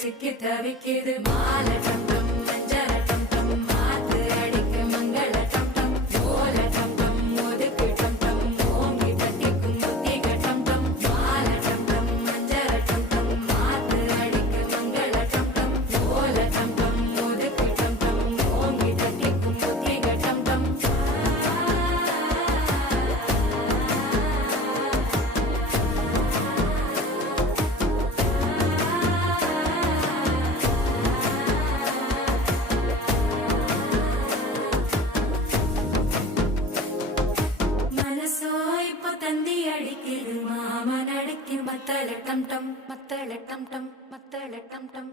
சிக்கி தவிக்கிது மாலை டம் டம் மஞ்சள டம் டம் மாத்து அடிக்க மங்கள டம் டம் ஓல டம் டம் ஒதுக்கு டம் டம் ஓங்கி தட்டிக்கும் புத்திக டம் டம் மாலை டம் டம் மஞ்சள டம் டம் மாத்து அடிக்க மங்கள டம் டம் ஓல டம் டம் ஒதுக்கு டம் டம் ஓங்கி தட்டிக்கும் புத்திக டம் டம் மனசோ இப்போ தந்தி அடிக்குது மாமன் அடிக்கு மத்தள டம் டம் மத்தள டம் டம் மத்தள டம் டம்